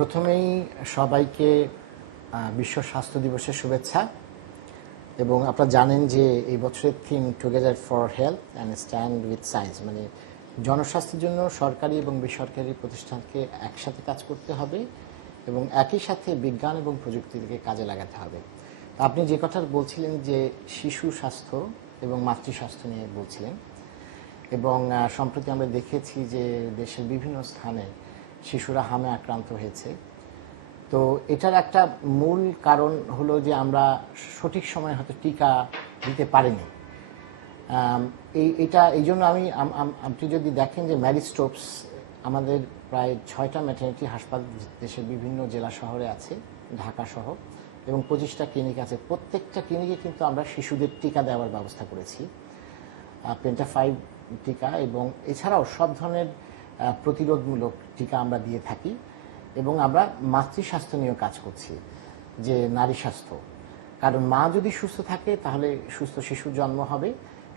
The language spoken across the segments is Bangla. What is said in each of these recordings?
প্রথমেই সবাইকে বিশ্ব স্বাস্থ্য দিবসের শুভেচ্ছা। এবং আপনারা জানেন যে এই বছরের theme together for health and stand with science, মানে জনস্বাস্থ্যের জন্য সরকারি এবং বেসরকারি প্রতিষ্ঠানকে একসাথে কাজ করতে হবে এবং একই সাথে বিজ্ঞান এবং প্রযুক্তিকে কাজে লাগাতে হবে। আপনি যে কথা বলছিলেন যে শিশু স্বাস্থ্য এবং মাতৃ স্বাস্থ্য নিয়ে বলছিলেন, এবং সম্প্রতি আমরা দেখেছি যে দেশের বিভিন্ন স্থানে শিশুরা হামে আক্রান্ত হয়েছে। তো এটার একটা মূল কারণ হলো যে আমরা সঠিক সময়ে হয়তো টিকা দিতে পারিনি। এই জন্য আপনি যদি দেখেন যে ম্যারি স্টোপস আমাদের প্রায় 6টা ম্যাটারনিটি হাসপাতাল দেশের বিভিন্ন জেলা শহরে আছে, ঢাকা সহ, এবং 25টা ক্লিনিক আছে। প্রত্যেকটা ক্লিনিকে কিন্তু আমরা শিশুদের টিকা দেওয়ার ব্যবস্থা করেছি, পেন্টাফাইভ টিকা, এবং এছাড়াও সব ধরনের প্রতিরোধমূলক টিকা আমরা দিয়ে থাকি। এবং আমরা মাতৃস্বাস্থ্য নিয়েও কাজ করছি, যে নারী স্বাস্থ্য, কারণ মা যদি সুস্থ থাকে তাহলে সুস্থ শিশুর জন্ম হবে,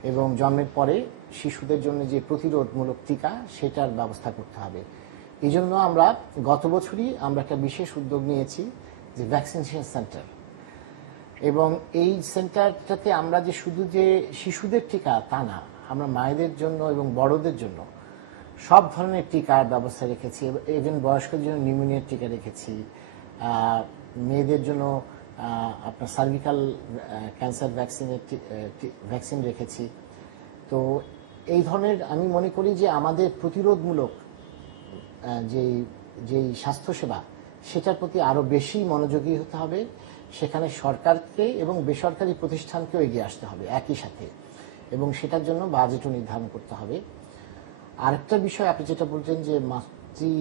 এবং জন্মের পরে শিশুদের জন্য যে প্রতিরোধমূলক টিকা সেটার ব্যবস্থা করতে হবে। এই জন্য আমরা গত বছরই আমরা একটা বিশেষ উদ্যোগ নিয়েছি, যে ভ্যাকসিনেশন সেন্টার। এবং এই সেন্টারটাতে আমরা যে শুধু যে শিশুদের টিকা তা না, আমরা মায়েদের জন্য এবং বড়দের জন্য সব ধরনের টিকার ব্যবস্থা রেখেছি। ইভেন বয়স্কদের জন্য নিউমোনিয়ার টিকা রেখেছি, মেয়েদের জন্য আপনার সার্ভিক্যাল ক্যান্সার ভ্যাকসিন রেখেছি। তো এই ধরনের আমি মনে করি যে আমাদের প্রতিরোধমূলক যেই স্বাস্থ্যসেবা সেটার প্রতি আরও বেশি মনোযোগী হতে হবে। সেখানে সরকারকে এবং বেসরকারি প্রতিষ্ঠানকেও এগিয়ে আসতে হবে একই সাথে, এবং সেটার জন্য বাজেটও নির্ধারণ করতে হবে। আরেকটা বিষয় আপনি যেটা বলছেন যে মাতৃ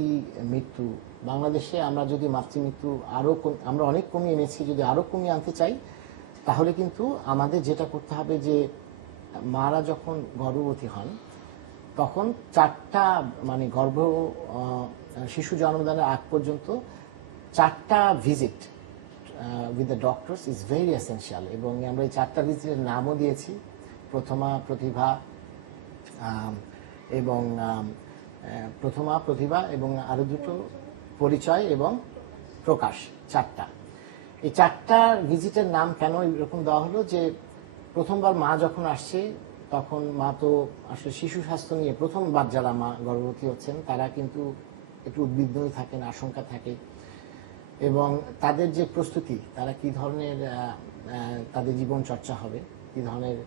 মৃত্যু, বাংলাদেশে আমরা যদি মাতৃমৃত্যু আমরা অনেক কমিয়ে এনেছি, যদি আরও কমিয়ে আনতে চাই তাহলে কিন্তু আমাদের যেটা করতে হবে যে মারা যখন গর্ভবতী হন তখন 4টা মানে শিশু জন্মদানের আগ পর্যন্ত 4টা visit with the doctors is very essential. এবং আমরা এই 4টা ভিজিটের নামও দিয়েছি, প্রথমা, প্রতিভা এবং আরো দুটো পরিচয় এবং প্রকাশ, 4টা। এই 4টা ভিজিটের নাম কেন এরকম দেওয়া হলো, যে প্রথমবার মা যখন আসছে তখন মা তো আসলে শিশু স্বাস্থ্য নিয়ে প্রথমবার যারা মা গর্ভবতী হচ্ছেন তারা কিন্তু একটু উদ্বিগ্নই থাকেন, আশঙ্কা থাকে, এবং তাদের যে প্রস্তুতি, তারা কি ধরনের তাদের জীবন চর্চা হবে, কি ধরনের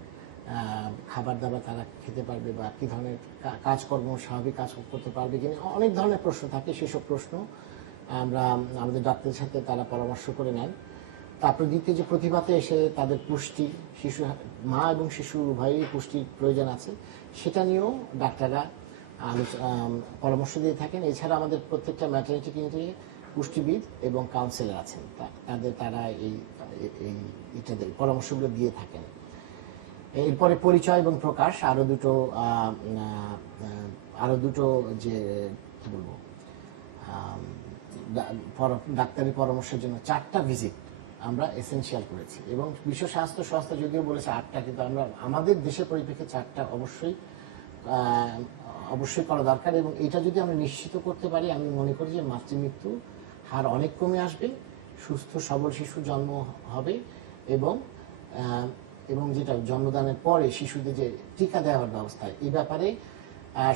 খাবার দাবার তারা খেতে পারবে, বা কি ধরনের কাজকর্ম স্বাভাবিক কাজ করতে পারবে কিনা, অনেক ধরনের প্রশ্ন থাকে। সেসব প্রশ্ন আমরা আমাদের ডাক্তারের সাথে তারা পরামর্শ করে নেন। তারপর দ্বিতীয় যে প্রতিভাতে এসে তাদের পুষ্টি, মা এবং শিশু উভয়েরই পুষ্টির প্রয়োজন আছে, সেটা নিয়েও ডাক্তাররা পরামর্শ দিয়ে থাকেন। এছাড়া আমাদের প্রত্যেকটা ম্যাটারনিটি ক্লিনিকে পুষ্টিবিদ এবং কাউন্সিলর আছেন, তারা এই পরামর্শগুলো দিয়ে থাকেন। এরপরে পরিচয় এবং প্রকাশ, আরো দুটো যে কি বলবো ডাক্তারি পরামর্শের জন্য 4টা ভিজিট আমরা এসেনশিয়াল করেছি। এবং বিশ্ব স্বাস্থ্য সংস্থা যদিও বলেছে 8টা, কিন্তু আমরা আমাদের দেশের পরিপ্রেক্ষিতে 4টা অবশ্যই করা দরকার। এবং এটা যদি আমরা নিশ্চিত করতে পারি, আমি মনে করি যে মাতৃমৃত্যু হার অনেক কমে আসবে, সুস্থ সবল শিশু জন্ম হবে, এবং যেটা জন্মদানের পরে শিশুদের যে টিকা দেওয়ার ব্যবস্থা, এই ব্যাপারে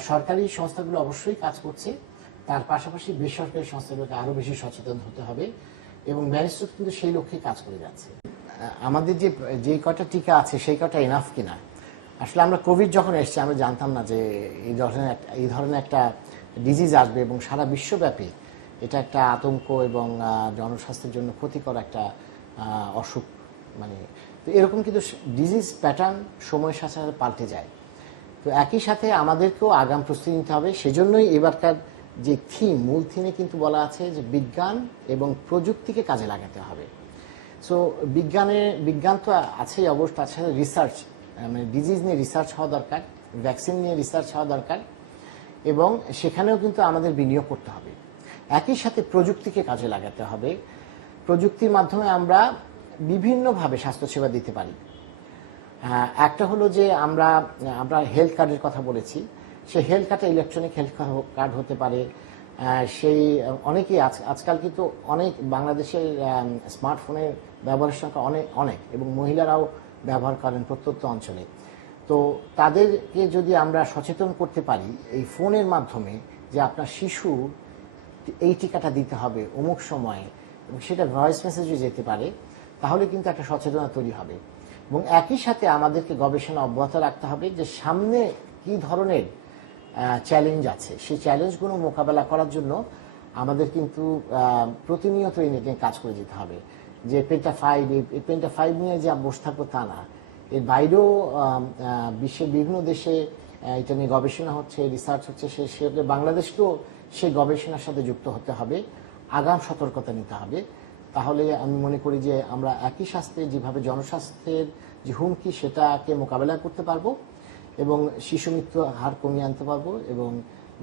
সরকারি সংস্থাগুলো অবশ্যই কাজ করছে। তার পাশাপাশি বেসরকারি সংস্থাগুলোকে আরো বেশি সচেতন হতে হবে, এবং ম্যানেজমেন্ট কিন্তু সেই লক্ষ্যে কাজ করে যাচ্ছে। আমাদের যে কটা টিকা আছে সেই কটা এনাফ কিনা, আসলে আমরা কোভিড যখন এসছে আমরা জানতাম না যে এই ধরনের একটা ডিজিজ আসবে, এবং সারা বিশ্বব্যাপী এটা একটা আতঙ্ক এবং জনস্বাস্থ্যের জন্য ক্ষতিকর একটা অসুখ। মানে তো এরকম কিন্তু ডিজিজ প্যাটার্ন সময়ের সাথে সাথে পাল্টে যায়। তো একই সাথে আমাদেরকেও আগাম প্রস্তুতি নিতে হবে। সেজন্যই এবারকার যে মূল থিমে কিন্তু বলা আছে যে বিজ্ঞান এবং প্রযুক্তিকে কাজে লাগাতে হবে। সো বিজ্ঞান তো আছেই অবশ্য, তার সাথে রিসার্চ, মানে ডিজিজ নিয়ে রিসার্চ হওয়া দরকার, ভ্যাকসিন নিয়ে রিসার্চ হওয়া দরকার, এবং সেখানেও কিন্তু আমাদের বিনিয়োগ করতে হবে। একই সাথে প্রযুক্তিকে কাজে লাগাতে হবে। প্রযুক্তির মাধ্যমে আমরা বিভিন্নভাবে স্বাস্থ্যসেবা দিতে পারি। একটা হলো যে আমরা হেলথ কার্ডের কথা বলেছি, সেই হেলথ কার্ডটা ইলেকট্রনিক হেলথ কার্ড হতে পারে, সেই অনেকেই আজকাল কিন্তু অনেক বাংলাদেশের স্মার্টফোনের ব্যবহারের সংখ্যা অনেক অনেক এবং মহিলারাও ব্যবহার করেন প্রত্যন্ত অঞ্চলে। তো তাদেরকে যদি আমরা সচেতন করতে পারি এই ফোনের মাধ্যমে যে আপনার শিশু এই টিকাটা দিতে হবে অমুক সময়ে, এবং সেটা ভয়েস মেসেজে যেতে পারে, তাহলে কিন্তু একটা সচেতনতা তৈরি হবে। এবং একই সাথে আমাদেরকে গবেষণা অব্যাহত রাখতে হবে যে সামনে কি ধরনের চ্যালেঞ্জ আছে, সেই চ্যালেঞ্জগুলো মোকাবেলা করার জন্য আমাদের কিন্তু প্রতিনিয়ত এই নিয়ে কাজ করে যেতে হবে। যে পেন্টা 5 নিয়ে যে বসে থাকবো তা না, এর বাইরেও বিশ্বের বিভিন্ন দেশে এটা নিয়ে গবেষণা হচ্ছে, রিসার্চ হচ্ছে, সেক্ষেত্রে বাংলাদেশকেও সেই গবেষণার সাথে যুক্ত হতে হবে, আগাম সতর্কতা নিতে হবে। তাহলে আমি মনে করি যে আমরা একই সাথে যেভাবে জনস্বাস্থ্যের যে হুমকি সেটাকে মোকাবেলা করতে পারবো এবং শিশু মৃত্যু হার কমিয়ে আনতে পারবো এবং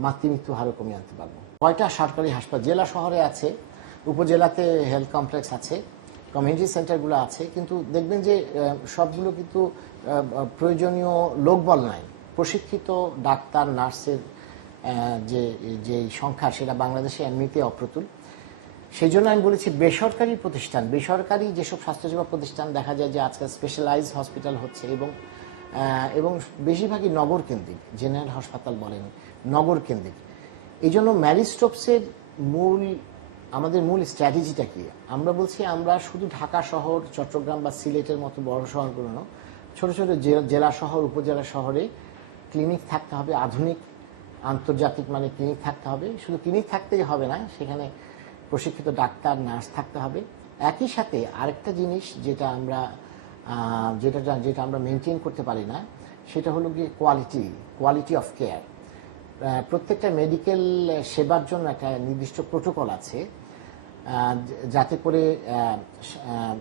মাতৃমৃত্যু হারও কমিয়ে আনতে পারবো। 6টা সরকারি হাসপাতাল জেলা শহরে আছে, উপজেলাতে হেলথ কমপ্লেক্স আছে, কমিউনিটি সেন্টারগুলো আছে, কিন্তু দেখবেন যে সবগুলো কিন্তু প্রয়োজনীয় লোকবল নাই, প্রশিক্ষিত ডাক্তার নার্সের যে সংখ্যা সেটা বাংলাদেশে এমনিতে অপ্রতুল। সেই জন্য আমি বলেছি বেসরকারি যেসব স্বাস্থ্যসেবা প্রতিষ্ঠান দেখা যায় যে আজকাল স্পেশালাইজড হসপিটাল হচ্ছে এবং বেশিরভাগই নগর কেন্দ্রিক, জেনারেল হাসপাতাল বলেন নগর কেন্দ্রিক। এই জন্য ম্যারিস্টোপসের আমাদের মূল স্ট্র্যাটেজিটা কি? আমরা বলছি আমরা শুধু ঢাকা শহর, চট্টগ্রাম বা সিলেটের মতো বড় শহরগুলো না, ছোট ছোট জেলা শহর, উপজেলা শহরে ক্লিনিক থাকতে হবে, আধুনিক আন্তর্জাতিক মানে ক্লিনিক থাকতে হবে। শুধু ক্লিনিক থাকতেই হবে না, সেখানে প্রশিক্ষিত ডাক্তার নার্স থাকতে হবে। একই সাথে আরেকটা জিনিস যেটা আমরা মেনটেন করতে পারি না, সেটা হলো গিয়ে কোয়ালিটি অফ কেয়ার। প্রত্যেকটা মেডিকেল সেবার জন্য একটা নির্দিষ্ট প্রোটোকল আছে, যাতে করে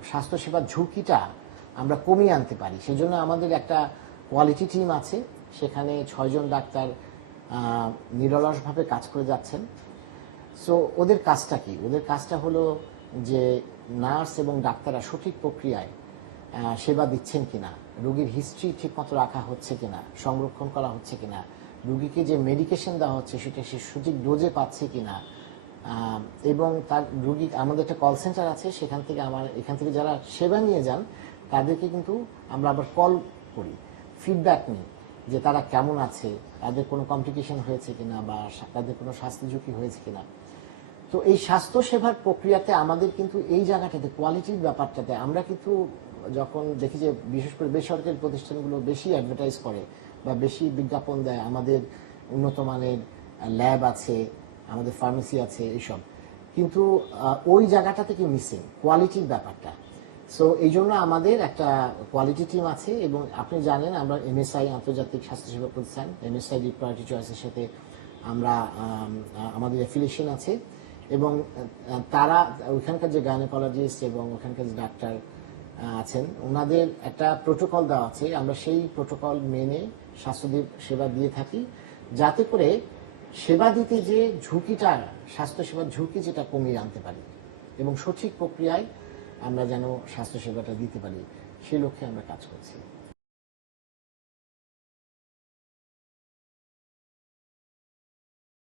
স্বাস্থ্যসেবার ঝুঁকিটা আমরা কমিয়ে আনতে পারি। সেই জন্য আমাদের একটা কোয়ালিটি টিম আছে, সেখানে 6 জন ডাক্তার নিরলসভাবে কাজ করে যাচ্ছেন। সো ওদের কাজটা কি? ওদের কাজটা হলো যে নার্স এবং ডাক্তাররা সঠিক প্রক্রিয়ায় সেবা দিচ্ছেন কিনা, রোগীর হিস্ট্রি ঠিকমতো রাখা হচ্ছে কিনা, সংরক্ষণ করা হচ্ছে কিনা, রোগীকে যে মেডিকেশন দেওয়া হচ্ছে সেটা সে সঠিক ডোজে পাচ্ছে কিনা, এবং তার রোগী আমাদের একটা কল সেন্টার আছে, এখান থেকে যারা সেবা নিয়ে যান তাদেরকে কিন্তু আমরা আবার কল করি, ফিডব্যাক নিই যে তারা কেমন আছে, তাদের কোনো কমপ্লিকেশন হয়েছে কিনা বা তাদের কোনো স্বাস্থ্য ঝুঁকি হয়েছে কিনা। তো এই স্বাস্থ্য সেবার প্রক্রিয়াতে আমাদের কিন্তু এই জায়গাটাতে কোয়ালিটির ব্যাপারটাতে আমরা কিন্তু যখন দেখি যে বিশেষ করে বেসরকারি প্রতিষ্ঠানগুলো বেশি অ্যাডভার্টাইজ করে বা বেশি বিজ্ঞাপন দেয়, আমাদের উন্নত মানের ল্যাব আছে, আমাদের ফার্মেসি আছে, এইসব, কিন্তু ওই জায়গাটা থেকে মিসিং কোয়ালিটির ব্যাপারটা। সো এই জন্য আমাদের একটা কোয়ালিটি টিম আছে এবং আপনি জানেন আমরা এমএসআই আন্তর্জাতিক স্বাস্থ্যসেবা প্রতিষ্ঠান, এমএসআই প্রায়োরিটি চয়েসের সাথে আমরা আমাদের অ্যাফিলিয়েশন আছে এবং তারা ওইখানকার যে গাইনোকোলজিস্ট এবং ওখানকার যে ডাক্তার আছেন ওনাদের একটা প্রোটোকল দেওয়া আছে, আমরা সেই প্রোটোকল মেনে স্বাস্থ্য সেবা দিয়ে থাকি, যাতে করে সেবা দিতে যে ঝুঁকিটা, স্বাস্থ্যসেবার ঝুঁকি যেটা কমিয়ে আনতে পারি এবং সঠিক প্রক্রিয়ায় আমরা যেন স্বাস্থ্যসেবাটা দিতে পারি, সেই লক্ষ্যে আমরা কাজ করছি।